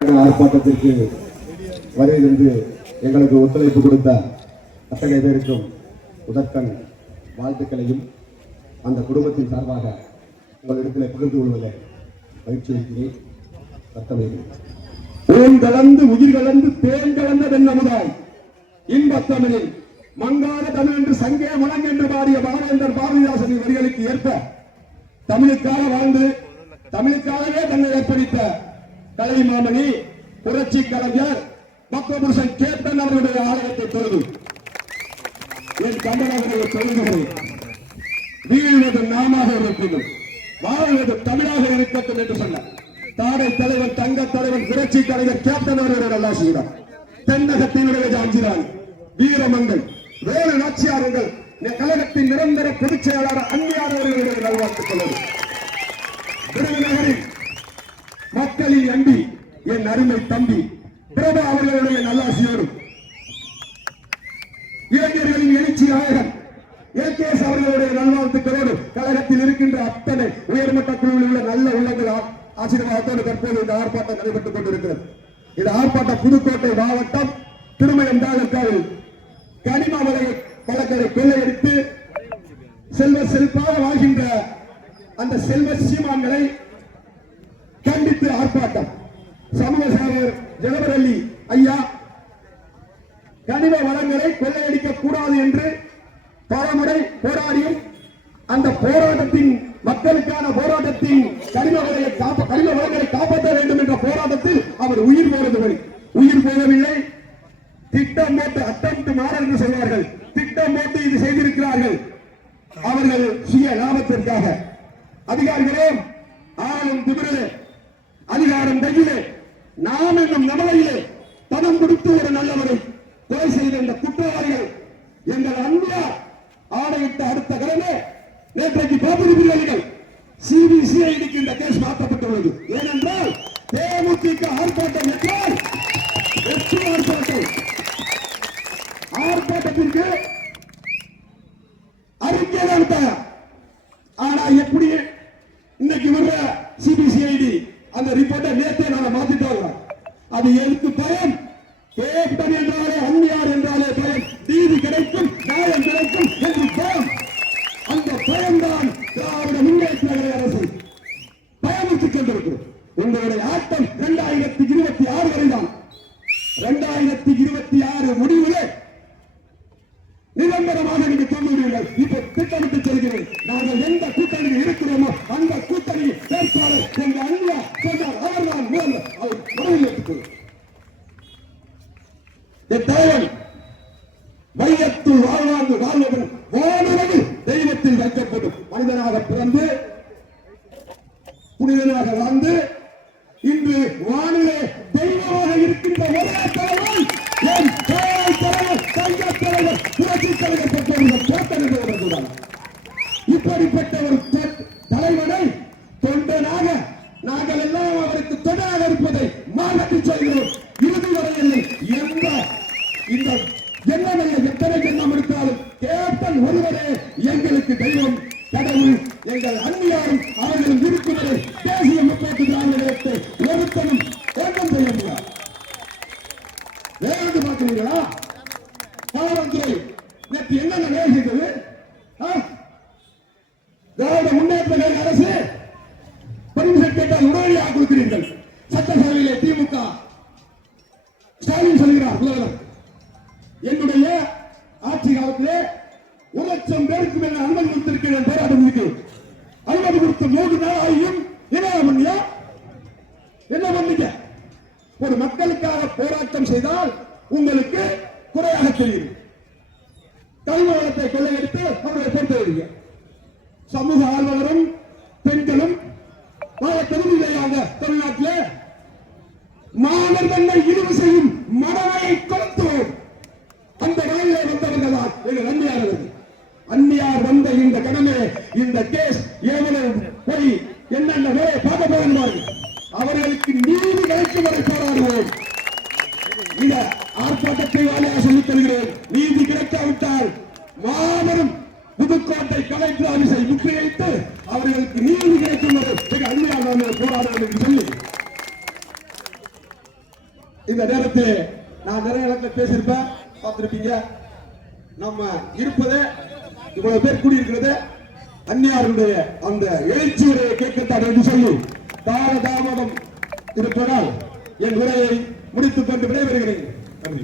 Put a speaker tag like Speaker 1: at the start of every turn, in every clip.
Speaker 1: ஆர்ப்பாட்டத்திற்கு வருகிறது எங்களுக்கு ஒத்துழைப்பு கொடுத்த அத்தகைய பேருக்கும் முதற்கண் வாழ்த்துக்களையும் அந்த குடும்பத்தின் சார்பாக உங்களிடத்தில் பகிர்ந்து கொள்வதில் மகிழ்ச்சி வைக்கிறேன் சத்தமில்லை
Speaker 2: ஊன் கலந்து உயிர் கலந்து தேன் கலந்த வெண்ணமுதாய் இன்பத்தமிழில் மங்காத தமிழ் என்று சங்கே முழங்கு என்று பாடிய பாவேந்தர் பாரதிதாசனின் வரிகளுக்கு ஏற்ப தமிழுக்காக வாழ்ந்து தமிழுக்காகவே தன்னை அர்ப்பணித்த கலை மாமணி புரட்சி கலைஞர் பக்தபுருஷன் கேப்டன் அவர்களுடைய ஆலயத்தை தொழுது. என் கண்டனங்களை தொழுகிறேன் வீழ்வது நாமாக இருக்கட்டும் வாழ்வது தமிழாக இருக்கட்டும் என்று சொன்னார். தாடை தலைவர் தங்க தலைவர் புரட்சி தலைவர் கேப்டன் அவர்களுடைய நல்லாசியிடம் தென்னகத்தினுடைய ஜாஞ்சிராணி வீரமங்கல் வேறு நாச்சியார்கள் கழகத்தின் நிரந்தர பொதுச் செயலாளர் அந்நியார் அவர்களுடைய நல்வாழ்த்துக்கள். என் அருமை தம்பி. பிரபா அவர்களுடைய நல்லாசியோடு. இளைஞர்களின் எழுச்சி நாயகன் ஏகேஎஸ் அவர்களுடைய நல்வாழ்த்துக்களோடு கழகத்தில் இருக்கின்ற அத்தனை உயர்மட்ட குழுவில் உள்ள நல்ல உள்ளங்கள் ஆசீர்வாதத்தோடு தற்போது இந்த ஆர்ப்பாட்டம் நடைபெற்றுக் கொண்டிருக்கிறது. இந்த ஆர்ப்பாட்டம் புதுக்கோட்டை மாவட்டம் திருமயம் தாலுக்காவில் கனிம வலை வழக்கரை கொள்ளையடித்து செல்வ செழிப்பாக வாழ்கின்ற அந்த செல்வ சீமான்களை கண்டித்து ஆர்ப்பாட்டம் சமூக சேவர் ஜெகவரல்லி ஐயா கனிம வளங்களை கொள்ளையடிக்க கூடாது என்று பலமுறை போராடியும் அந்த போராட்டத்தின் மக்களுக்கான போராட்டத்தின் கனிம வளையை காப்ப கனிம வளங்களை காப்பாற்ற வேண்டும் என்ற போராட்டத்தில் அவர் உயிர் போவதில்லை உயிர் போகவில்லை திட்டம் போட்டு அட்டம் மாற என்று சொல்வார்கள் திட்டம் போட்டு இது செய்திருக்கிறார்கள். அவர்கள் சுய லாபத்திற்காக. அதிகாரிகளே ஆளும் திமிரிலே அதிகாரம் கையிலே நாம் என்னும் நபரையிலே பணம் கொடுத்து ஒரு நல்லவரை கொலை செய்த இந்த குற்றவாளிகள் எங்கள் அன்பியார் ஆணையிட்ட அடுத்த கடனே நேற்றைக்கு பார்த்திருக்கிறீர்கள். சிபிசிஐடிக்கு இந்த கேஸ் மாற்றப்பட்டுள்ளது. ஏனென்றால் தேமுதிக ஆர்ப்பாட்டம் என்றால் வெற்றி ஆர்ப்பாட்டம் ஆர்ப்பாட்டத்திற்கு அறிக்கை தான் தயார். ஆனா எப்படி இன்னைக்கு வர்ற சிபிசிஐடி அந்த ரிப்போர்ட்டை நேத்தே நாங்க மாத்திட்டோம் அது எழுத்து பயம்? கேப்டன் என்றாலே அந்நியார் என்றாலே பயம். நீதி கிடைக்கும் நியாயம் கிடைக்கும் என்று பயம். அந்த பயம்தான் திராவிட முன்னேற்ற கழக அரசு பயமுறுத்திக் கொண்டிருக்கிறோம் உங்களுடைய ஆட்டம் இரண்டாயிரத்தி இருபத்தி ஆறு வரைதான். இரண்டாயிரத்தி இருபத்தி ஆறு முடிவிலே நிரந்தரமாக நீங்க சொல்லுவீர்கள் இப்ப திட்டமிட்டு சொல்கிறேன். நாங்கள் எந்த கூட்டணியில் இருக்கிறோமோ அந்த கூட்டணி வேட்பாளர் எங்க அண்ணா சொன்னார். அவர் தான் முதல்ல அவர் உறவில் ஏற்றுக்கொள்ளும் என் தலைவன் வையத்துள் வாழ்வாங்கு வாழ்வவன் வானவன் தெய்வத்தில் வைக்கப்படும். மனிதனாக பிறந்து புனிதனாக வாழ்ந்து இன்று வானிலே தெய்வமாக இருக்கின்ற ஒரே தலைவன் என் தோழர் தலைவர் தங்க தலைவர் புரட்சி தலைவர் பெற்றவர்கள் இப்படிப்பட்ட ஒரு தலைவனை தொண்டனாக நாங்கள் எல்லாம் அவருக்கு தொண்டனாக இருப்பதை மாற்றி சொல்கிறோம் இறுதி வரை எந்த இந்த எண்ணமில்லை எத்தனை எண்ணம் எடுத்தாலும் கேப்டன் ஒருவரே எங்களுக்கு தெய்வம் கடவுள் எங்கள் அந்நியாரும் அவர்களும் இருக்கிறதை தேசிய முற்போக்கு திராவிடத்தை ஒருத்தனும் ஒன்றும் செய்ய முடியாது வேறு பார்க்கிறீங்களா காவல்துறை நேற்று என்னென்ன வேலை செய்தது ஆ? திராவிட முன்னேற்ற கழக அரசு பர்மிஷன் கேட்டால் உடனடியாக கொடுக்கிறீர்கள் சட்டசபையிலே திமுக ஸ்டாலின் சொல்கிறார் முதல்வர் என்னுடைய ஆட்சி காலத்திலே ஒரு லட்சம் பேருக்கு மேல அனுமதி கொடுத்திருக்கிறேன் போராட்டத்துக்கு அனுமதி கொடுத்த மூன்று நாள் ஆகியும் என்ன பண்ணியா என்ன பண்ணீங்க ஒரு மக்களுக்காக போராட்டம் செய்தால் உங்களுக்கு குறையாக தெரியும் கல்வி வளத்தை கொள்ளையடித்து அவர்களை பொறுத்தவரைங்க சமூக ஆர்வலரும் பெண்களும் பல தகுதியிலேயாக தமிழ்நாட்டில் மாணவர் இழிவு செய்யும் மனவையை கொடுத்தோம் அந்த வழியிலே வந்தவர்களால் எங்கள் அன்னியார் அன்னியார் வந்த இந்த கடமை இந்த கேஸ் எவ்வளவு போய் என்னென்ன வேலை பார்க்க போகிறார்கள் அவர்களுக்கு நீதி கிடைக்கும் வரை போராடுவோம் இந்த ஆர்ப்பாட்டத்தை வாழையாக சொல்லித் தருகிறேன் நீதி கிடைக்காவிட்டால் மாபெரும் புதுக்கோட்டை கலெக்டர் ஆபீஸை முற்றுகையிட்டு அவர்களுக்கு நீதி கிடைக்கும் வரை மிக அந்நியார் போராடுவோம் என்று சொல்லி
Speaker 1: இந்த நேரத்தில் நான் நிறைய இடத்துல பேசியிருப்பேன் பார்த்துருப்பீங்க. நம்ம இருப்பது இவ்வளவு பேர் கூடியிருக்கிறது. அந்நியாருடைய அந்த எழுச்சி உரையை கேட்கத்தான் என்று சொல்லி தார தாமதம் இருப்பதால் என் உரையை முடித்துக் கொண்டு விடைபெறுகிறேன். நன்றி.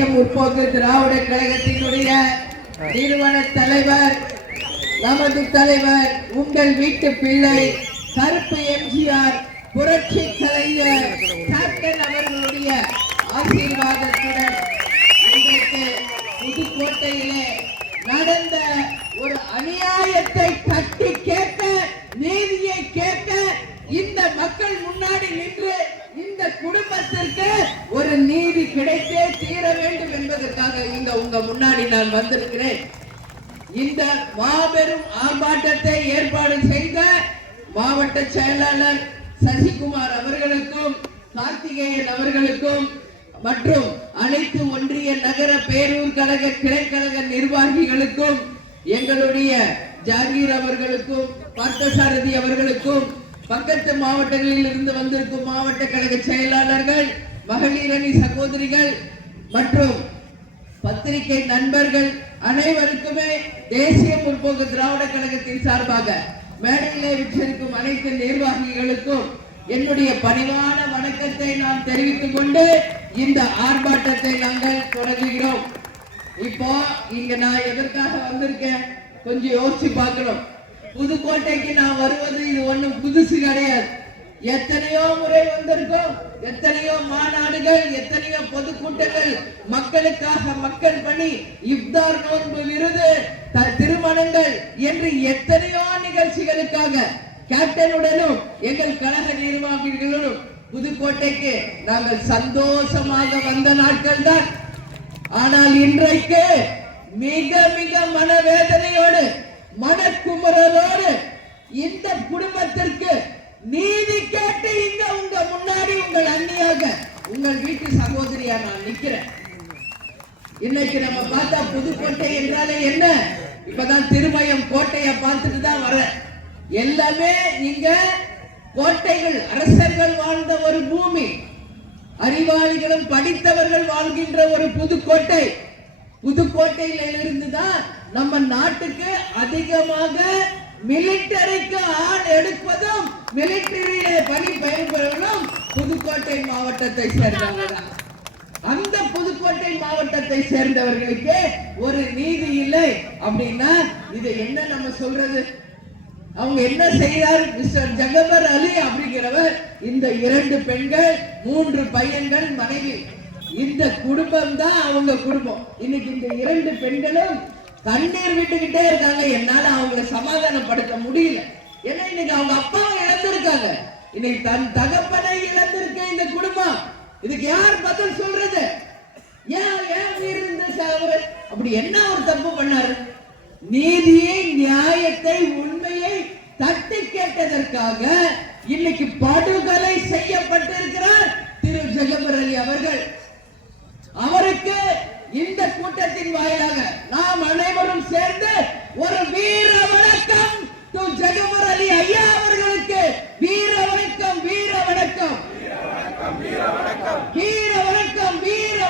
Speaker 3: தேசிய முற்போக்கு திராவிட கழகத்தினுடைய நிறுவன தலைவர் நமது தலைவர் உங்கள் வீட்டு பிள்ளை கருப்பு எம்ஜிஆர் புரட்சி கலைஞர் கேப்டன் அவர்களுடைய ஆசீர்வாதத்துடன் இன்றைக்கு புதுக்கோட்டையிலே நடந்த ஒரு அநியாயத்தை கட்ட கேட்க நீதியை கேட்க இந்த மக்கள் முன்னாடி நின்று இந்த குடும்பத்திற்கு ஒரு நீதி கிடைத்தே தீர வேண்டும் என்பதற்காக இங்க உங்க முன்னாடி நான் வந்திருக்கிறேன். இந்த மாபெரும் ஆர்ப்பாட்டத்தை ஏற்பாடு செய்த மாவட்ட செயலாளர் சசிகுமார் அவர்களுக்கும் கார்த்திகேயன் அவர்களுக்கும் மற்றும் அனைத்து ஒன்றிய நகர பேரூர் கழக கிளைக்கழக நிர்வாகிகளுக்கும் எங்களுடைய ஜாகீர் அவர்களுக்கும் பார்த்தசாரதி அவர்களுக்கும் பக்கத்து மாவட்டங்களில் இருந்து வந்திருக்கும் மாவட்ட கழக செயலாளர்கள் மகளிர் அணி சகோதரிகள் மற்றும் பத்திரிகை நண்பர்கள் அனைவருக்குமே தேசிய முற்போக்கு திராவிட கழகத்தின் சார்பாக மேடையிலே விற்றிருக்கும் அனைத்து நிர்வாகிகளுக்கும் என்னுடைய பணிவான வணக்கத்தை நான் தெரிவித்துக் கொண்டு இந்த ஆர்ப்பாட்டத்தை நாங்கள் தொடங்குகிறோம். இப்போ இங்க நான் எதற்காக வந்திருக்கேன்? கொஞ்சம் யோசிச்சு பார்க்கணும். புதுக்கோட்டைக்கு நான் வருவது இது ஒண்ணும் புதுசு கிடையாது. எத்தனையோ முறை வந்திருக்கோம் எத்தனையோ மாநாடுகள் எத்தனையோ பொதுக்கூட்டங்கள் மக்களுக்காக மக்கள் பணி இப்தார் நோன்பு விருது திருமணங்கள் என்று எத்தனையோ நிகழ்ச்சிகளுக்காக கேப்டனுடனும் எங்கள் கழக நிர்வாகிகளுடன் புதுக்கோட்டைக்கு நாங்கள் சந்தோஷமாக வந்த நாட்கள் தான். ஆனால் இன்றைக்கு மிக மிக மனவேதனையோடு மனக்குமுறலோடு இந்த குடும்பத்திற்கு நீதி கேட்டு இங்க உங்க முன்னாடி உங்கள் அண்ணியாக உங்கள் வீட்டு சகோதரியா நான் நிக்கிறேன். இன்னைக்கு நம்ம பார்த்தா புதுக்கோட்டை என்றாலே என்ன? இப்பதான் திருமயம் கோட்டையை பார்த்துட்டு தான் வரேன். எல்லாமே இங்க கோட்டைகள் அரசர்கள் வாழ்ந்த ஒரு பூமி. அறிவாளிகளும் படித்தவர்கள் வாழ்கின்ற ஒரு புதுக்கோட்டை. புதுக்கோட்டையில இருந்து தான் நம்ம நாட்டுக்கு அதிகமாக மிலிட்டரிக்கு ஆள் எடுப்பதும் மிலிட்டரியிலே பணி பயன்பெறுவதும் புதுக்கோட்டை மாவட்டத்தை சேர்ந்தவர்கள் அந்த புதுக்கோட்டை மாவட்டத்தை சேர்ந்தவர்களுக்கு ஒரு நீதி இல்லை அப்படின்னா இது என்ன நம்ம சொல்றது? அவங்க என்ன செய்தார்? மிஸ்டர் ஜகபர் அலி அப்படிங்கிறவர் இந்த இரண்டு பெண்கள் மூன்று பையன்கள் மனைவி. இந்த குடும்பம் தான் அவங்க குடும்பம். இன்னைக்கு இந்த இரண்டு பெண்களும் கண்ணீர் விட்டுக்கிட்டே இருக்காங்க. என்னால அவங்கள சமாதானப்படுத்த முடியல. ஏன்னா இன்னைக்கு அவங்க அப்பாவை இழந்திருக்காங்க. இன்னைக்கு தன் தகப்பனை இழந்திருக்க இந்த குடும்பம். இதுக்கு யார் பதில் சொல்றது? ஏன் ஏன் உயிரிழந்த அவரு அப்படி என்ன அவர் தப்பு பண்ணாரு? நீதியை நியாயத்தை உண்மையை தட்டி கேட்டதற்காக இன்னைக்கு படுகொலை செய்யப்பட்டிருக்கிறார் திரு ஜெகபர் அவர்கள். அவருக்கு இந்த கூட்டத்தின் வாயிலாக நாம் அனைவரும் சேர்ந்து ஒரு வீர வணக்கம் டு ஜெகபர் அலி ஐயா அவர்களுக்கு வீர வணக்கம். வீர வணக்கம் வீர வணக்கம். வீர வணக்கம் வீர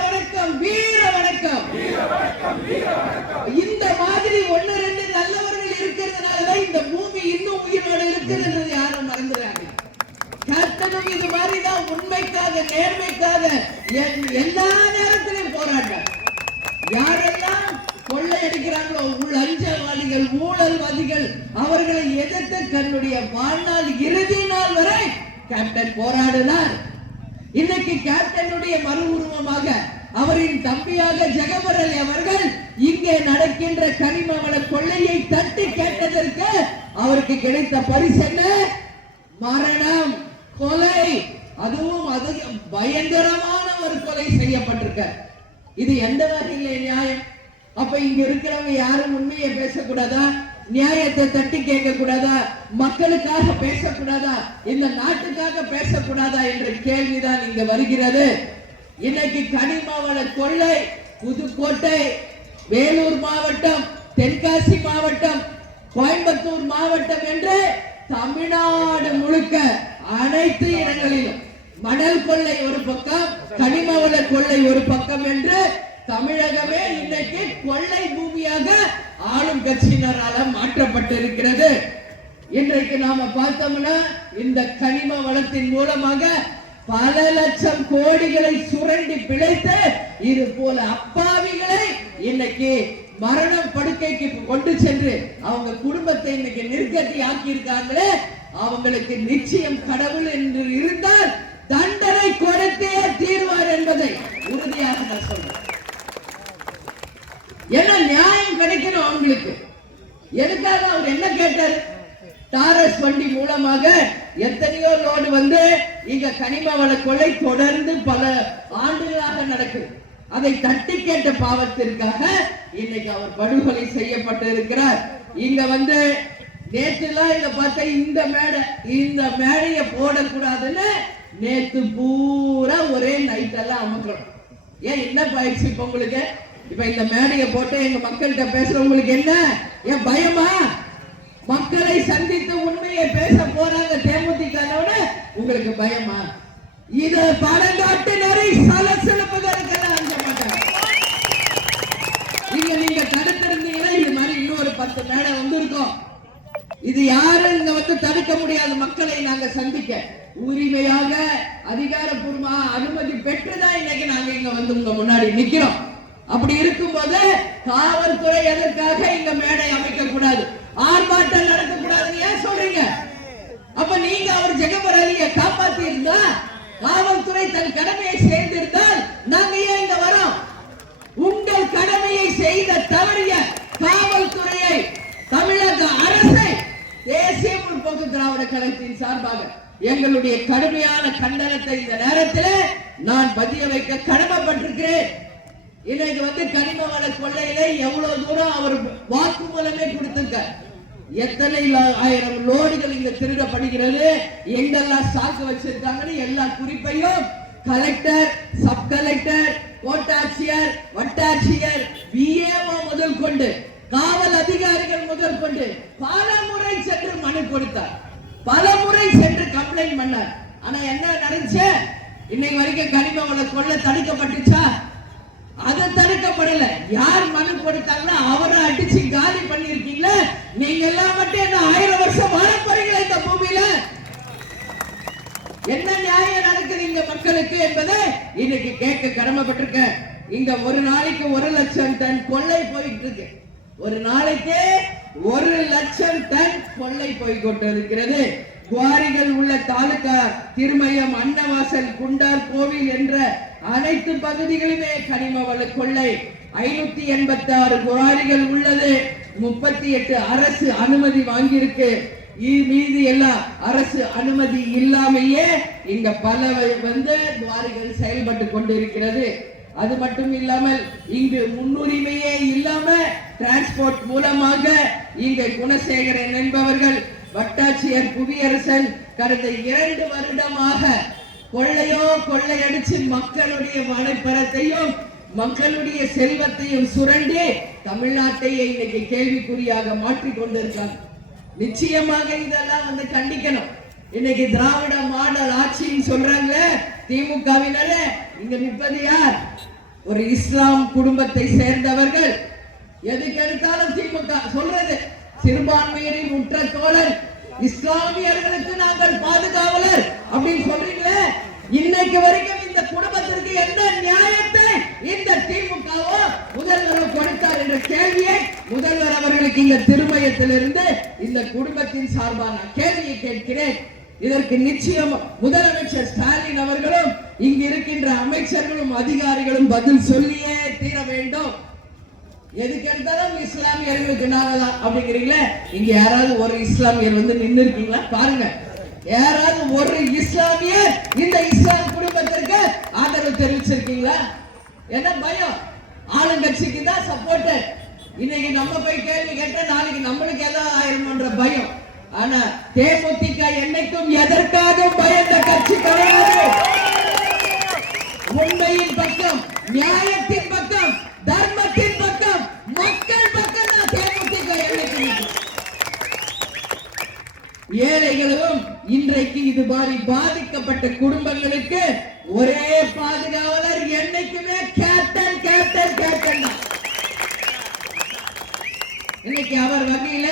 Speaker 3: வணக்கம் வீர வணக்கம் இந்த மாதிரி ஒண்ணு ரெண்டு நல்லவர்கள் இருக்கிறதுனாலதான் இந்த பூமி இன்னும் உயிரோடு இருக்குதுன்றது யாரும் மறந்துடாங்க கேப்டனும் இது மாதிரிதான் உண்மைக்காக நேர்மைக்காக எல்லா நேரத்திலும் போராட்டம். யாரெல்லாம் கொள்ளையடிக்கிறாங்களோ லஞ்சவாதிகள் ஊழல்வாதிகள் அவர்களை எதிர்த்து தன்னுடைய வாழ்நாள் இறுதி நாள் வரை கேப்டன் போராடினார். இன்னைக்கு கேப்டனுடைய மறு உருவமாக அவரின் தம்பியாக ஜெகமரல் அவர்கள் இங்கே நடக்கின்ற கனிம வள கொள்ளையை தட்டி கேட்டதற்கு அவருக்கு கிடைத்த பரிசு என்ன? மரணம். கொலை அதுவும் அது பயங்கரமான ஒரு கொலை செய்யப்பட்டிருக்க. இது எந்த வகையில நியாயம்? அப்ப இங்க இருக்கிறவங்க யாரும் உண்மையை பேசக்கூடாதா? நியாயத்தை தட்டி கேட்க கூடாதா மக்களுக்காக பேசக்கூடாதா? இந்த நாட்டுக்காக பேசக்கூடாதா என்ற கேள்விதான் இங்க வருகிறது. இன்னைக்கு கனிமாவள கொள்ளை புதுக்கோட்டை வேலூர் மாவட்டம் தென்காசி மாவட்டம் கோயம்புத்தூர் மாவட்டம் என்று தமிழ்நாடு முழுக்க அனைத்து இடங்களிலும். மணல் கொள்ளை ஒரு பக்கம் கனிமவள கொள்ளை ஒரு பக்கம் என்று தமிழகமே இன்னைக்கு கொள்ளை பூமியாக ஆளும் கட்சியினரால மாற்றப்பட்டிருக்கிறது. இன்றைக்கு நாம பார்த்தோம்னா இந்த கனிம வளத்தின் மூலமாக பல லட்சம் கோடிகளை சுரண்டி பிழைத்து இது போல அப்பாவிகளை இன்னைக்கு மரணம் படுக்கைக்கு கொண்டு சென்று அவங்க குடும்பத்தை இன்னைக்கு நெருக்கடி ஆக்கி இருக்காங்களே அவங்களுக்கு நிச்சயம் கடவுள் என்று இருந்தால் தண்டனை கொடுத்தே தீர்வார் என்பதை உறுதியாக நான் சொல்றேன். ஏன்னா நியாயம் கிடைக்கணும் அவங்களுக்கு? எதுக்காக அவர் என்ன கேட்டார்? டாரஸ் வண்டி மூலமாக எத்தனையோ லோடு வந்து இங்க கனிம வள கொலை தொடர்ந்து பல ஆண்டுகளாக நடக்குது அதை தட்டி கேட்ட பாவத்திற்காக இன்னைக்கு அவர் படுகொலை செய்யப்பட்டு இருக்கிறார் இங்க வந்து நேற்றுலாம் இதை பார்த்த இந்த மேடை இந்த மேடையை போடக்கூடாதுன்னு நேத்து பூரா ஒரே நைட்டெல்லாம் அமுக்கிறோம் ஏன் என்ன பயிற்சி இப்போ உங்களுக்கு? இப்ப இந்த மேடையை போட்டு எங்க மக்கள்கிட்ட பேசுகிறவங்களுக்கு என்ன? ஏன் பயமா? மக்களை சந்தித்து உண்மையை பேச போறாங்க தேமுதிக உங்களுக்கு பயமா? இது படங்காட்டினரை சலசலப்புகளுக்கெல்லாம் அஞ்ச மாட்டாங்க இங்க நீங்க தடுத்திருந்தீங்கன்னா இது மாதிரி இன்னொரு பத்து மேடை வந்திருக்கோம். இது யாரும் இங்க வந்து தடுக்க முடியாத மக்களை நாங்க சந்திக்க உரிமையாக அதிகாரப்பூர்வமா அனுமதி பெற்றுதான் இன்னைக்கு நாங்க இங்க வந்து உங்க முன்னாடி நிக்கிறோம். அப்படி இருக்கும்போது காவல்துறை எதற்காக இங்க மேடை அமைக்க கூடாது ஆர்ப்பாட்டம் நடத்த கூடாதுன்னு ஏன் சொல்றீங்க? அப்ப நீங்க அவர் ஜெகபரலிய காப்பாத்தி இருந்தா காவல்துறை தன் கடமையை செய்திருந்தால் நாங்க ஏன் இங்க வரோம்? உங்கள் கடமையை செய்த தவறிய காவல்துறையை தமிழக அரசை தேசிய முற்போக்கு திராவிட கழகத்தின் சார்பாக எங்களுடைய கடுமையான கண்டனத்தை இந்த நேரத்தில் நான் பதிய வைக்க கடமைப்பட்டிருக்கிறேன். இன்னைக்கு வந்து கனிம வள கொள்ளையில எவ்வளவு தூரம் அவர் வாக்குமூலமே கொடுத்திருக்கார் எத்தனை ஆயிரம் லோடுகள் இங்க திருடப்படுகிறது எங்கெல்லாம் சாக்கு வச்சிருக்காங்கன்னு எல்லா குறிப்பையும் கலெக்டர் சப் கலெக்டர் கோட்டாட்சியர் வட்டாட்சியர் விஏஓ முதல் கொண்டு காவல் அதிகாரிகள் முதல் கொண்டு பல முறை வாய்ப்பு கொடுத்தார். பல முறை சென்று கம்ப்ளைண்ட் பண்ணார். ஆனா என்ன நடந்துச்சு? இன்னைக்கு வரைக்கும் கனிம வள கொள்ள தடுக்கப்பட்டுச்சா? அது தடுக்கப்படல. யார் மனு கொடுத்தாங்களோ அவரை அடிச்சு காலி பண்ணிருக்கீங்களா நீங்க எல்லாம் மட்டும் என்ன ஆயிரம் வருஷம் வாழ போறீங்களா இந்த பூமியில? என்ன நியாயம் நடக்குது இங்க மக்களுக்கு என்பதை இன்னைக்கு கேட்க கடமைப்பட்டிருக்கேன். இங்க ஒரு நாளைக்கு ஒரு லட்சம் டன் கொள்ளை போயிட்டு இருக்கு. ஒரு நாளைக்கு ஒரு லட்சம் டன் கொள்ளை போய் கொண்டிருக்கிறது. குவாரிகள் உள்ள தாலுகா திருமயம் அன்னவாசல் குண்டார் கோவில் என்ற அனைத்து பகுதிகளுமே கனிம வள கொள்ளை. ஐநூத்தி எண்பத்தி ஆறு குவாரிகள் உள்ளது. முப்பத்தி எட்டு அரசு அனுமதி வாங்கியிருக்கு. மீதி எல்லாம் அரசு அனுமதி இல்லாமையே இங்க பல வந்து குவாரிகள் செயல்பட்டு கொண்டிருக்கிறது. அது மட்டும் இல்லாமல் இங்கு முன்னுரிமையே இல்லாம டிரான்ஸ்போர்ட் மூலமாக இங்கு குணசேகரன் என்பவர்கள் வட்டாட்சியர் புவியரசன் கடந்த இரண்டு வருடமாக கொள்ளையோ கொள்ளையடிச்சு மக்களுடைய வனப்பரத்தையும் மக்களுடைய செல்வத்தையும் சுரண்டி தமிழ்நாட்டையே இன்னைக்கு கேள்விக்குறியாக மாற்றி கொண்டிருக்காங்க நிச்சயமாக இதெல்லாம் வந்து கண்டிக்கணும். இன்னைக்கு திராவிட மாடல் ஆட்சின்னு சொல்றாங்க திமுகவினரே இங்க நிற்பது யார்? ஒரு இஸ்லாம் குடும்பத்தை சேர்ந்தவர்கள். எதுக்கு எடுத்தாலும் திமுக சொல்றது சிறுபான்மையரின் உற்ற தோழர் இஸ்லாமியர்களுக்கு நாங்கள் பாதுகாவலர் அப்படின்னு சொல்றீங்களே? இன்னைக்கு வரைக்கும் இந்த குடும்பத்திற்கு எந்த நியாயத்தை இந்த திமுகவோ முதல்வர் கொடுத்தார் என்ற கேள்வியை முதல்வர் அவர்களுக்கு இந்த திருமயத்திலிருந்து இந்த குடும்பத்தின் சார்பான கேள்வியை கேட்கிறேன். இதற்கு நிச்சயம் முதலமைச்சர் ஸ்டாலின் அவர்களும் இங்கு இருக்கின்ற அமைச்சர்களும் அதிகாரிகளும் பதில் சொல்லியே தீர வேண்டும். எதுக்கு எடுத்தாலும் இஸ்லாமியர்களுக்கு நாங்கதான் அப்படிங்கிறீங்களே? இங்க யாராவது ஒரு இஸ்லாமியர் வந்து நின்று இருக்கீங்களா? பாருங்க. யாராவது ஒரு இஸ்லாமியர் இந்த இஸ்லாம் குடும்பத்திற்கு ஆதரவு தெரிவிச்சிருக்கீங்களா? என்ன பயம்? ஆளுங்கட்சிக்கு தான் சப்போர்ட் இன்னைக்கு நம்ம போய் கேள்வி கேட்டா நாளைக்கு நம்மளுக்கு ஏதாவது ஆயிருமோன்ற பயம். ஆனா தேமுதிக என்னைக்கும் எதற்காக பயந்த கட்சி கிடையாது உண்மையின் பக்கம் நியாயத்தின் பக்கம் தர்மத்தின் பக்கம் மக்கள் பக்கம் நான் தேமுதிக என்னைக்கும் ஏழைகளும் இன்றைக்கு இது மாதிரி பாதிக்கப்பட்ட குடும்பங்களுக்கு ஒரே பாதுகாவலர் என்னைக்குமே கேப்டன் கேப்டன் கேப்டன் தான் இன்னைக்கு அவர் வகையில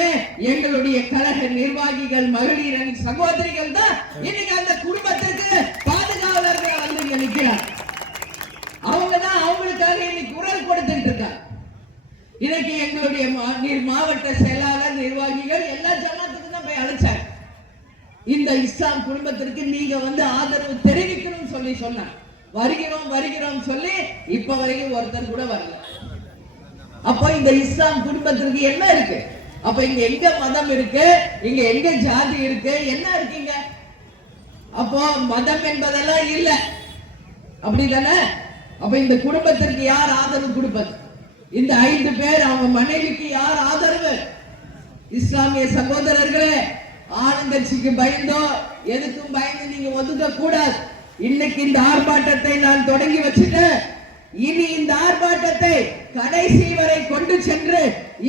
Speaker 3: எங்களுடைய கழக நிர்வாகிகள் மகளிர் அணி சகோதரிகள் தான் இன்னைக்கு அந்த குடும்பத்திற்கு பாதுகாவலர்கள் வந்து இங்க நிக்கிறார். அவங்க தான் அவங்களுக்காக இன்னைக்கு குரல் கொடுத்துட்டு இருக்காங்க. இன்னைக்கு எங்களுடைய மாவட்ட செயலாளர் நிர்வாகிகள் எல்லா ஜனத்துக்கும் தான் போய் அழைச்சாங்க இந்த இஸ்லாம் குடும்பத்திற்கு நீங்க வந்து ஆதரவு தெரிவிக்கணும்னு சொல்லி சொன்னாங்க வருகிறோம் வருகிறோம் சொல்லி இப்ப வரைக்கும் ஒருத்தர் கூட வரல. அப்போ இந்த இஸ்லாம் குடும்பத்திற்கு என்ன இருக்கு? அப்ப இங்க எங்க மதம் இருக்கு? இங்க எங்க ஜாதி இருக்கு? என்ன இருக்கீங்க? அப்போ மதம் என்பதெல்லாம் இல்ல. அப்படிதானே? அப்ப இந்த குடும்பத்திற்கு யார் ஆதரவு கொடுப்பது? இந்த ஐந்து பேர் அவங்க மனைவிக்கு யார் ஆதரவு? இஸ்லாமிய சகோதரர்களே ஆளுங்கட்சிக்கு பயந்தோ எதுக்கும் பயந்து நீங்க ஒதுக்க கூடாது இன்னைக்கு இந்த ஆர்ப்பாட்டத்தை நான் தொடங்கி வச்சுட்டேன். இனி இந்த ஆர்ப்பாட்டத்தை கடைசி வரை கொண்டு சென்று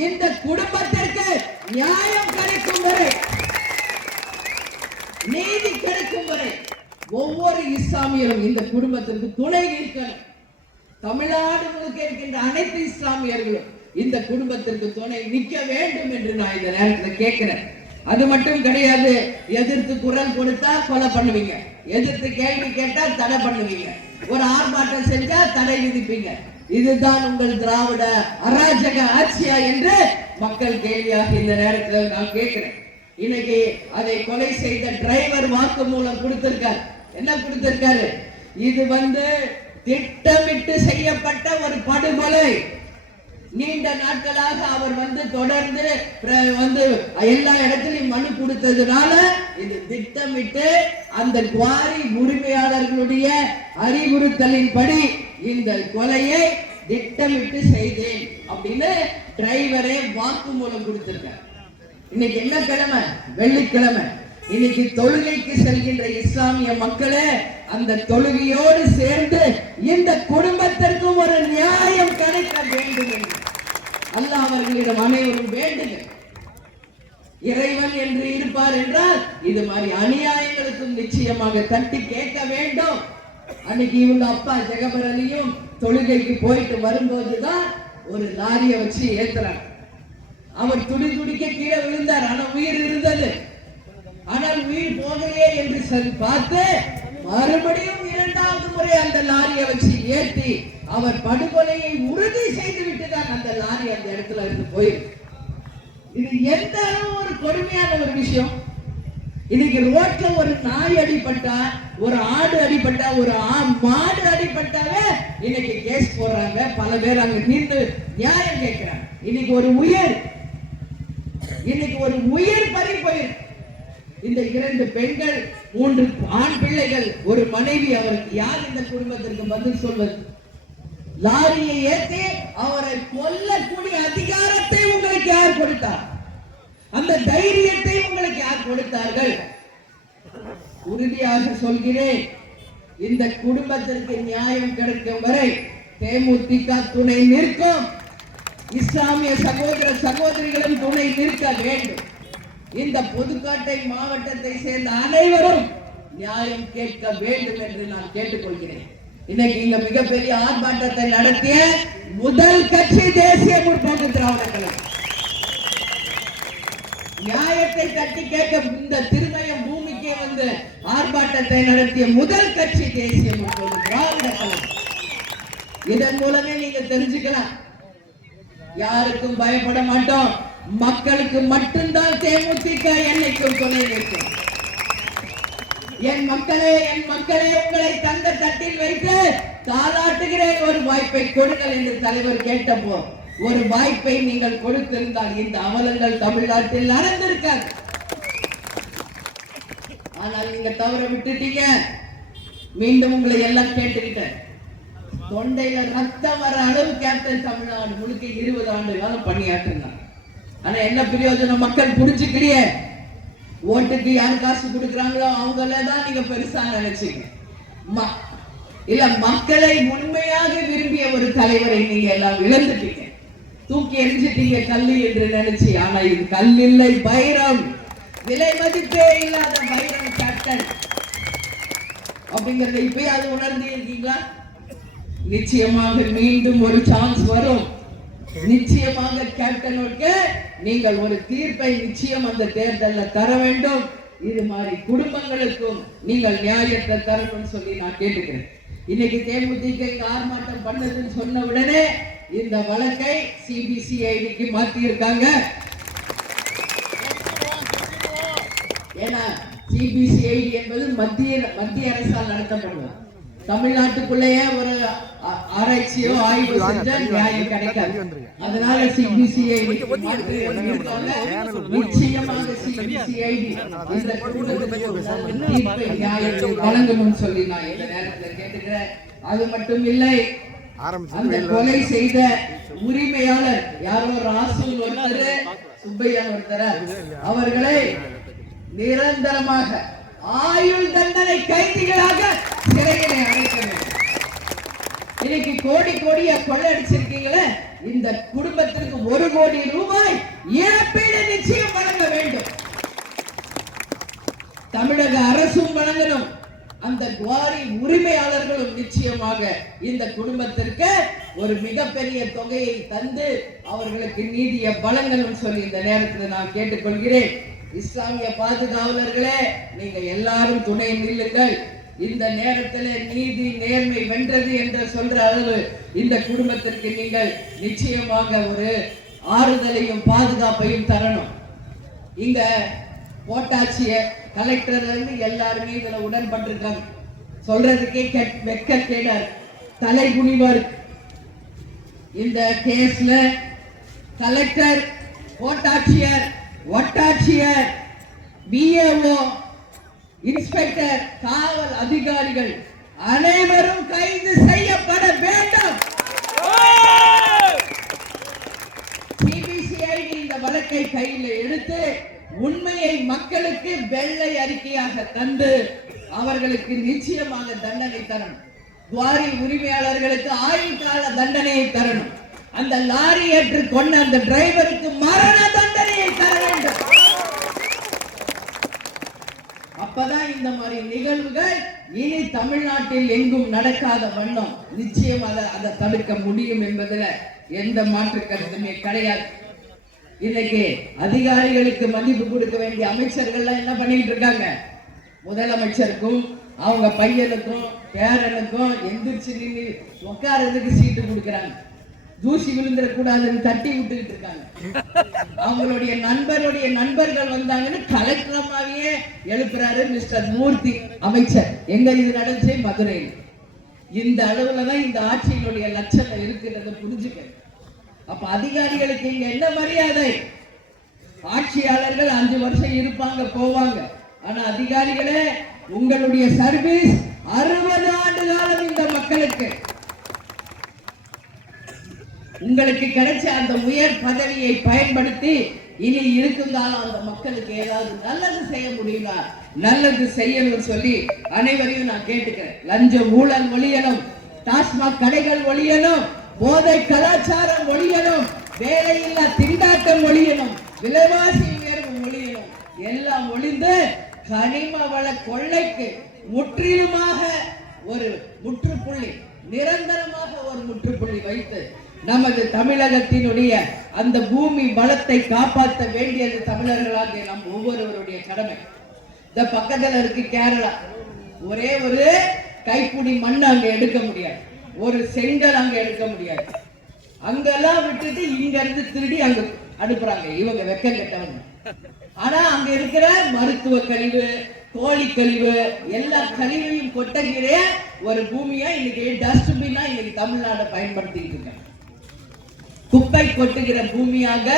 Speaker 3: இந்த குடும்பத்திற்கு நியாயம் கிடைக்கும் வரை நீதி கிடைக்கும் வரை ஒவ்வொரு இஸ்லாமியரும் இந்த குடும்பத்திற்கு துணை நிற்கணும். தமிழ்நாடு முழுக்க இருக்கின்ற அனைத்து இஸ்லாமியர்களும் இந்த குடும்பத்திற்கு துணை நிற்க வேண்டும் என்று நான் இந்த நேரத்தில் கேட்கிறேன். அது மட்டும் கிடையாது எதிர்த்து குரல் கொடுத்தா கொலை பண்ணுவீங்க. எதிர்த்து கேள்வி கேட்டா தடை பண்ணுவீங்க. ஒரு ஆர்ப்பாட்டம் செஞ்சா தடை விதிப்பீங்க. இதுதான் உங்கள் திராவிட அராஜக ஆட்சியா என்று மக்கள் கேள்வியாக இந்த நேரத்தில் நான் கேட்கிறேன். இன்னைக்கு அதை கொலை செய்த டிரைவர் வாக்கு மூலம் கொடுத்திருக்காரு. என்ன கொடுத்திருக்காரு? இது வந்து திட்டமிட்டு செய்யப்பட்ட ஒரு படுகொலை. நீண்ட நாட்களாக அவர் வந்து தொடர்ந்து வந்து எல்லா இடத்துலையும் மனு கொடுத்ததுனால இது திட்டமிட்டு அந்த குவாரி உரிமையாளர்களுடைய அறிவுறுத்தலின்படி இந்த கொலையை திட்டமிட்டு செய்தேன் அப்படின்னு டிரைவரே வாக்குமூலம் கொடுத்திருக்கார். இன்னைக்கு என்ன கிழமை? வெள்ளிக்கிழமை. இன்னைக்கு தொழுகைக்கு செல்கின்ற இஸ்லாமிய மக்களே அந்த தொழுகையோடு சேர்ந்து இந்த குடும்பத்திற்கும் ஒரு நியாயம் கிடைக்க வேண்டும் என்று. அல்லாஹ் அவர்களிடம் அனைவரும் வேண்டுங்க இறைவன் என்று இருப்பார் என்றால் இது மாதிரி அநியாயங்களுக்கும் நிச்சயமாக தட்டி கேட்க வேண்டும். அன்னைக்கு இவங்க அப்பா ஜெகபரலியும் தொழுகைக்கு போயிட்டு வரும்போதுதான் ஒரு லாரியை வச்சு ஏத்துறாங்க அவர் துடி துடிக்க கீழே விழுந்தார். ஆனா உயிர் இருந்தது. ஆனால் உயிர் போகலையே என்று சரி பார்த்து மறுபடியும் இரண்டாவது முறை அந்த லாரியை வச்சு ஏற்றி அவர் படுகொலையை உறுதி செய்து விட்டுதான் அந்த லாரி அந்த இடத்துல இருந்து போயிருக்கு. இது எந்த அளவு ஒரு கொடுமையான ஒரு விஷயம்? இன்னைக்கு ரோட்ல ஒரு நாய் அடிபட்டா ஒரு ஆடு அடிபட்டா ஒரு ஆ- மாடு அடிபட்டாவே இன்னைக்கு கேஸ் போடுறாங்க. பல பேர் அங்க நின்று நியாயம் கேட்கிறாங்க. இன்னைக்கு ஒரு உயிர். இன்னைக்கு ஒரு உயிர் பறி போயிருக்கு இந்த இரண்டு பெண்கள் மூன்று ஆண் பிள்ளைகள் ஒரு மனைவி அவருக்கு யார் இந்த குடும்பத்திற்கு பதில் சொல்வது? லாரியை ஏற்றி அவரை கொல்லக்கூடிய அதிகாரத்தை உங்களுக்கு யார் கொடுத்தார் அந்த தைரியத்தை உங்களுக்கு யார் கொடுத்தார்கள்? உறுதியாக சொல்கிறேன் இந்த குடும்பத்திற்கு நியாயம் கிடைக்கும் வரை தேமுதிக துணை நிற்கும். இஸ்லாமிய சகோதர சகோதரிகளும் துணை நிற்க வேண்டும். இந்த புதுக்கோட்டை மாவட்டத்தை சேர்ந்த அனைவரும் நியாயம் கேட்க வேண்டும் என்று நான் கேட்டுக்கொள்கிறேன். இன்னைக்கு இங்க மிகப்பெரிய ஆர்ப்பாட்டத்தை நடத்திய முதல் கட்சி தேசிய முற்போக்கு திராவிட கழகம் நியாயத்தை தட்டி கேட்க இந்த திருமயம் பூமிக்கே வந்து ஆர்ப்பாட்டத்தை நடத்திய முதல் கட்சி தேசிய மக்கள் திராவிட கழகம். இதன் மூலமே நீங்க தெரிஞ்சுக்கலாம். யாருக்கும் பயப்பட மாட்டோம். மக்களுக்கு மட்டும்தான் தேமுதிக என்னைக்கும் துணை நிற்கும். என் மக்களே என் மக்களே உங்களை தந்த தட்டில் வைத்து தாளாட்டுகிறேன். ஒரு வாய்ப்பை கொடுங்கள் என்று தலைவர் கேட்டப்போ ஒரு வாய்ப்பை நீங்கள் கொடுத்திருந்தால் இந்த அவலங்கள் தமிழ்நாட்டில் நடந்திருக்காது. ஆனால் நீங்க தவற விட்டுட்டீங்க. மீண்டும் உங்களை எல்லாம் கேட்டுக்கிட்டேன். தொண்டையில ரத்தம் வர அளவு கேப்டன் தமிழ்நாடு முழுக்க இருபது ஆண்டு காலம் பணியாற்றினார். ஆனா என்ன பிரயோஜனம் மக்கள் புரிஞ்சுக்கலையே? ஓட்டுக்கு யார் காசு கொடுக்குறாங்களோ அவங்கள தான் நீங்க பெருசா நினைச்சீங்க. ம- இல்ல மக்களை உண்மையாக விரும்பிய ஒரு தலைவரை நீங்க எல்லாம் இழந்துட்டீங்க. தூக்கி எரிஞ்சிட்டீங்க கல்லு என்று நினைச்சு ஆனா இது கல் இல்லை பைரம் விலை மதிப்பே இல்லாத பைரம் கேப்டன் அப்படிங்கறத இப்பயாவது உணர்ந்து இருக்கீங்களா? நிச்சயமாக மீண்டும் ஒரு சான்ஸ் வரும். நிச்சயமாக கேப்டனுக்கு நீங்கள் ஒரு தீர்ப்பை நிச்சயம் அந்த தேர்தல்ல தர வேண்டும். இது மாதிரி குடும்பங்களுக்கும் நீங்கள் நியாயத்தை தரணும்னு சொல்லி நான் கேட்டுக்கிறேன். இன்னைக்கு தேமுதிக இங்க ஆர்ப்பாட்டம் பண்ணதுன்னு சொன்ன உடனே இந்த வழக்கை சிபிசிஐடிக்கு மாற்றி இருக்காங்க ஏன்னா சிபிசிஐடி என்பது மத்திய மத்திய அரசால் நடத்தப்படுவது. தமிழ்நாட்டுக்குள்ளேயே ஒரு ஆராய்ச்சியோ ஆய்வு செஞ்சா நியாயம் கிடைக்காது. அதனால சிபிசிஐடி நிச்சயமாக சிபிசிஐடி இந்த நியாயத்தை வழங்கணும்னு சொல்லி நான் இந்த நேரத்தில் கேட்டுக்கிறேன். அது மட்டும் இல்லை அந்த கொலை செய்த உரிமையாளர் யாரோ ராசு ஒருத்தர் சுப்பையா ஒருத்தர். அவர்களை நிரந்தரமாக ஆயுள் தண்டனை கைதிகளாக சிறையிலே அடைக்க வேண்டும். இன்னைக்கு கோடி கோடியா கொள்ளடிச்சிருக்கீங்களே இந்த குடும்பத்திற்கு ஒரு கோடி ரூபாய் இழப்பீடு நிச்சயம் வழங்க வேண்டும். தமிழக அரசும் வழங்கணும். அந்த குவாரி உரிமையாளர்களும் நிச்சயமாக இந்த குடும்பத்திற்கு ஒரு மிகப்பெரிய தொகையை தந்து அவர்களுக்கு நீடிய பலங்களும் சொல்லி இந்த நேரத்தில் நான் கேட்டுக்கொள்கிறேன். இஸ்லாமிய பாதுகாவலர்களே நீங்க எல்லாரும் துணை நில்லுங்கள். இந்த நேரத்தில் நீதி நேர்மை வென்றது என்று சொல்ற அளவு இந்த குடும்பத்திற்கு நீங்கள் நிச்சயமாக ஒரு ஆறுதலையும் பாதுகாப்பையும் தரணும். இங்க கோட்டாட்சியர் கலெக்டர் இருந்து எல்லாருமே இதுல உடன்பட்டிருக்காங்க. சொல்றதுக்கே வெக்க கேடார் தலை குனிவர் இந்த கேஸ்ல கலெக்டர் கோட்டாட்சியர் வட்டாட்சியர் பிஏஓ இன்ஸ்பெக்டர் காவல் அதிகாரிகள் அனைவரும் கைது செய்யப்பட வேண்டும். சிபிசிஐடி இந்த வழக்கை கையில் எடுத்து உண்மையை மக்களுக்கு வெள்ளை அறிக்கையாக தந்து அவர்களுக்கு நிச்சயமாக தண்டனை தரணும். குவாரி உரிமையாளர்களுக்கு ஆயுள் கால தண்டனையை தரணும். அந்த லாரி ஏற்று கொண்ட அந்த டிரைவருக்கு மரண தண்டனையை தர வேண்டும். அப்பதான் இந்த மாதிரி நிகழ்வுகள் இனி தமிழ்நாட்டில் எங்கும் நடக்காத வண்ணம். நிச்சயம் அதை அதை தடுக்க முடியும் என்பதில் எந்த மாற்று கருத்துமே கிடையாது. இன்னைக்கு அதிகாரிகளுக்கு மதிப்பு கொடுக்க வேண்டிய அமைச்சர்கள்லாம் என்ன பண்ணிட்டு இருக்காங்க? முதலமைச்சருக்கும் அவங்க பையனுக்கும் பேரனுக்கும் எந்திரிச்சு நின்று உட்காரதுக்கு சீட்டு கொடுக்குறாங்க. தூசி விழுந்துடக்கூடாதுன்னு தட்டி விட்டுக்கிட்டு இருக்காங்க. அவங்களுடைய நண்பருடைய நண்பர்கள் வந்தாங்கன்னு கலெக்டரமாவே எழுப்புறாரு மிஸ்டர் மூர்த்தி அமைச்சர். எங்க இது நடந்துச்சு? மதுரையில். இந்த அளவுல தான் இந்த ஆட்சியினுடைய லட்சணம் இருக்கிறத புரிஞ்சுக்க அப்ப அதிகாரிகளுக்கு இங்க என்ன மரியாதை? ஆட்சியாளர்கள் அஞ்சு வருஷம் இருப்பாங்க போவாங்க. ஆனா அதிகாரிகளே உங்களுடைய சர்வீஸ் அறுபது ஆண்டு காலம் இந்த மக்களுக்கு. உங்களுக்கு கிடைச்ச அந்த உயர் பதவியை பயன்படுத்தி இனி இருக்கும் காலம் அந்த மக்களுக்கு ஏதாவது நல்லது செய்ய முடியுமா? நல்லது செய்யணும்னு சொல்லி அனைவரையும் நான் கேட்டுக்கிறேன். லஞ்ச ஊழல் ஒழியணும். டாஸ்மாக் கடைகள் ஒழியணும். போதை கலாச்சாரம் ஒழியணும் வேலையில்லா திண்டாட்டம் ஒழியணும் விலைவாசி உயர்வு ஒழியணும். எல்லாம் ஒழிந்து கனிம வள கொள்ளைக்கு முற்றிலுமாக ஒரு முற்றுப்புள்ளி நிரந்தரமாக ஒரு முற்றுப்புள்ளி வைத்து நமது தமிழகத்தினுடைய அந்த பூமி வளத்தை காப்பாற்ற வேண்டியது தமிழர்களாகிய நம் ஒவ்வொருவருடைய கடமை. இந்த பக்கத்துல இருக்கு கேரளா. ஒரே ஒரு கைப்பிடி மண் அங்க எடுக்க முடியாது. ஒரு செங்கல் அங்க எடுக்க முடியாது. அங்கெல்லாம் விட்டுட்டு இங்க இருந்து திருடி அங்க அனுப்புறாங்க. இவங்க வெக்க கெட்டவங்க. ஆனா அங்க இருக்கிற மருத்துவ கழிவு கோழி கழிவு எல்லா கழிவையும் கொட்டகிற ஒரு பூமியா இன்னைக்கு டஸ்ட்பின்னா இன்னைக்கு தமிழ்நாட்டை பயன்படுத்திட்டு இருக்காங்க. குப்பை கொட்டுகிற பூமியாக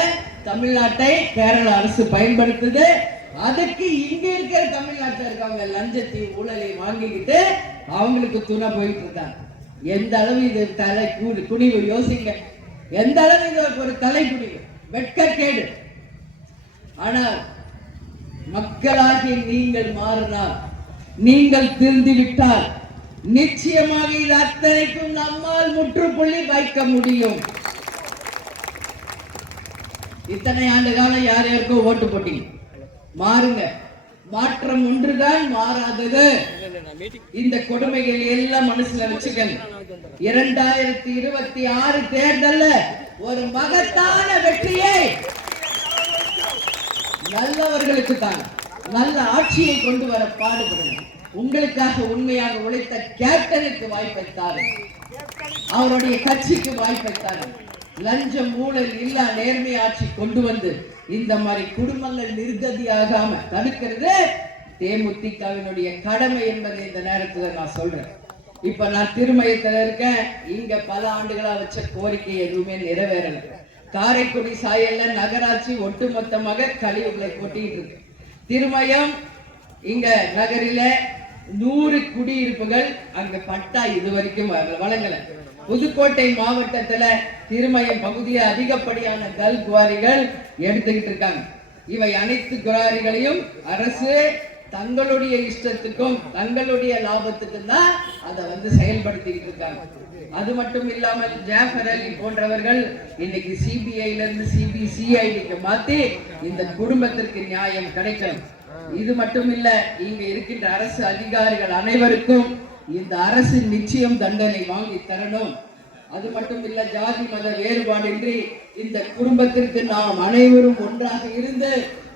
Speaker 3: தமிழ்நாட்டை கேரள அரசு பயன்படுத்துது. அதுக்கு இங்க இருக்கிற தமிழ்நாட்டில் இருக்கவங்க லஞ்சத்தை ஊழலை வாங்கிக்கிட்டு அவங்களுக்கு துணை போயிட்டு இருக்காங்க. எந்த அளவு இது தலை கூடு குனிவு யோசிங்க. எந்த அளவு இது ஒரு தலை குனிவு? வெட்கக்கேடு. ஆனால் மக்களாகி நீங்கள் மாறினால் நீங்கள் திருந்தி விட்டால் நிச்சயமாக இது அத்தனைக்கும் நம்மால் முற்றுப்புள்ளி வைக்க முடியும். இத்தனை ஆண்டு காலம் யார் யாருக்கோ ஓட்டு போட்டீங்க? மாறுங்க. மாற்றம் ஒன்றுதான் மாறாதது. இந்த கொடுமைகள் எல்லாம் மனசுல வச்சுக்கங்க இரண்டாயிரத்தி இருபத்தி ஆறு தேர்தல்ல ஒரு மகத்தான வெற்றியை நல்லவர்களுக்கு தான் நல்ல ஆட்சியை கொண்டு வர பாடுபடுங்க உங்களுக்காக உண்மையாக உழைத்த கேப்டனுக்கு வாய்ப்பை தாருங்க அவருடைய கட்சிக்கு வாய்ப்பை தாருங்க லஞ்சம் ஊழல் இல்லா நேர்மை ஆட்சி கொண்டு வந்து இந்த மாதிரி குடும்பங்கள் நிர்கதியாகாம தடுக்கிறது தேமுதிகவினுடைய கடமை என்பதை இந்த நேரத்துல நான் சொல்றேன். இப்ப நான் திருமயத்துல இருக்கேன். இங்க பல ஆண்டுகளா வச்ச கோரிக்கை எதுவுமே நிறைவேறல. காரைக்குடி சாயல்ல நகராட்சி ஒட்டுமொத்தமாக கழிவுகளை கொட்டிட்டு இருக்கு. திருமயம் இங்க நகரில நூறு குடியிருப்புகள் அங்க பட்டா இது வரைக்கும் வரல- வழங்கல. புதுக்கோட்டை மாவட்டத்துல திருமயம் பகுதியில அதிகப்படியான கல் குவாரிகள் எடுத்துக்கிட்டு இருக்காங்க. இவை அனைத்து குவாரிகளையும் அரசு தங்களுடைய இஷ்டத்துக்கும் தங்களுடைய லாபத்துக்கும் தான் அதை வந்து செயல்படுத்திக்கிட்டு இருக்காங்க. அது மட்டும் இல்லாமல் ஜாஃபர் அலி போன்றவர்கள் இன்னைக்கு சிபிஐல இருந்து சிபிசிஐடிக்கு மாத்தி இந்த குடும்பத்திற்கு நியாயம் கிடைக்கணும். இது மட்டும் இல்ல இங்க இருக்கின்ற அரசு அதிகாரிகள் அனைவருக்கும் இந்த அரசு நிச்சயம் தண்டனை வாங்கி தரணும். அது மட்டும் இல்ல ஜாதி மத வேறுபாடின்றி இந்த குடும்பத்திற்கு நாம் அனைவரும் ஒன்றாக இருந்து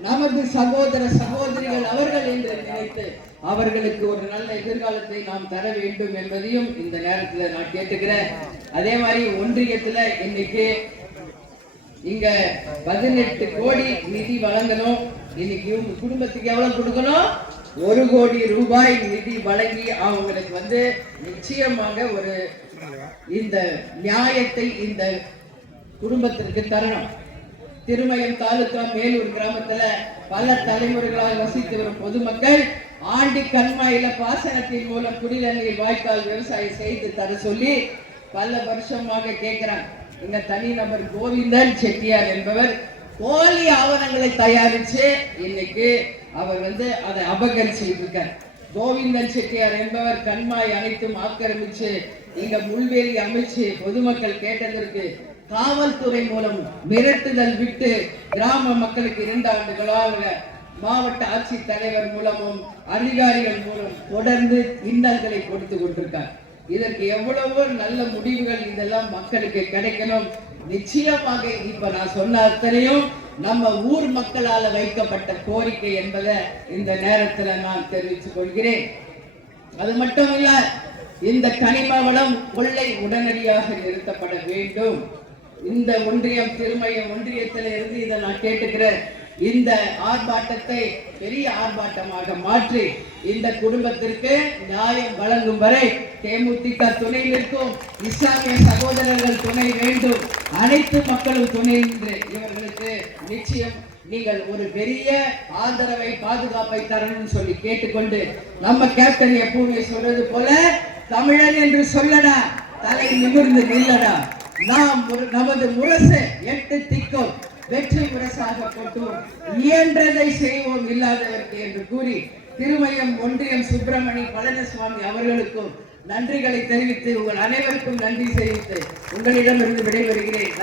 Speaker 3: நமது சகோதர சகோதரிகள் அவர்கள் என்று நினைத்து அவர்களுக்கு ஒரு நல்ல எதிர்காலத்தை நாம் தர வேண்டும் என்பதையும் இந்த நேரத்தில் நான் கேட்டுக்கிறேன். அதே மாதிரி ஒன்றியத்துல இன்னைக்கு இங்க பதினெட்டு கோடி நிதி வழங்கணும். இன்னைக்கு குடும்பத்துக்கு எவ்வளவு கொடுக்கணும்? ஒரு கோடி ரூபாய் நிதி வழங்கி அவங்களுக்கு வந்து நிச்சயமாக ஒரு இந்த நியாயத்தை இந்த குடும்பத்திற்கு தரணும். திருமயம் தாலுகா மேலூர் கிராமத்துல பல தலைமுறைகளாக வசித்து வரும் பொதுமக்கள் ஆண்டி கண்மாயில பாசனத்தின் மூலம் குடிநீர் வாய்க்கால் விவசாயம் செய்து தர சொல்லி பல வருஷமாக கேட்கிறாங்க இந்த தனிநபர் கோவிந்தன் செட்டியார் என்பவர் போலி ஆவணங்களை தயாரிச்சு இன்னைக்கு அவர் வந்து அதை அபகரிச்சுட்டு இருக்கார் கோவிந்தன் செட்டியார் என்பவர் கண்மாய் அனைத்தும் ஆக்கிரமிச்சு இங்க முள்வேலி அமைச்சு பொதுமக்கள் கேட்டதற்கு காவல்துறை மூலம் மிரட்டுதல் விட்டு கிராம மக்களுக்கு இரண்டு ஆண்டுகளாக மாவட்ட ஆட்சி தலைவர் மூலமும் அதிகாரிகள் மூலம் தொடர்ந்து இன்னல்களை கொடுத்து கொண்டிருக்கார். இதற்கு எவ்வளவோ நல்ல முடிவுகள் இதெல்லாம் மக்களுக்கு கிடைக்கணும். நிச்சயமாக இப்ப நான் சொன்ன அத்தனையும் நம்ம ஊர் மக்களால வைக்கப்பட்ட கோரிக்கை என்பதை இந்த நேரத்துல நான் தெரிவித்துக் கொள்கிறேன். அது மட்டும் இல்ல இந்த கனிம வளம் கொள்ளை உடனடியாக நிறுத்தப்பட வேண்டும். இந்த ஒன்றியம் திருமய ஒன்றியத்தில் இருந்து இதை நான் கேட்டுக்கிறேன். இந்த ஆர்ப்பாட்டத்தை பெரிய ஆர்ப்பாட்டமாக மாற்றி இந்த குடும்பத்திற்கு நியாயம் வழங்கும் வரை தேமுதிக துணை நிற்கும். இஸ்லாமிய சகோதரர்கள் துணை வேண்டும். அனைத்து மக்களும் துணை நின்று இவர்களுக்கு நிச்சயம் நீங்கள் ஒரு பெரிய ஆதரவை பாதுகாப்பை தரணும்னு சொல்லி கேட்டுக்கொண்டு நம்ம கேப்டன் எப்பவுமே சொல்றது போல தமிழன் என்று சொல்லடா தலை நிமிர்ந்து நில்லடா. நாம் ஒரு- நமது முரசு எட்டு திக்கும். வெற்றி முரசாக கொட்டுவோம் இயன்றதை செய்வோம் இல்லாதவருக்கு என்று கூறி திருமயம் ஒன்றியம் சுப்பிரமணி பழனிசுவாமி அவர்களுக்கும் நன்றிகளை தெரிவித்து உங்கள் அனைவருக்கும் நன்றி தெரிவித்து உங்களிடமிருந்து விடைபெறுகிறேன்.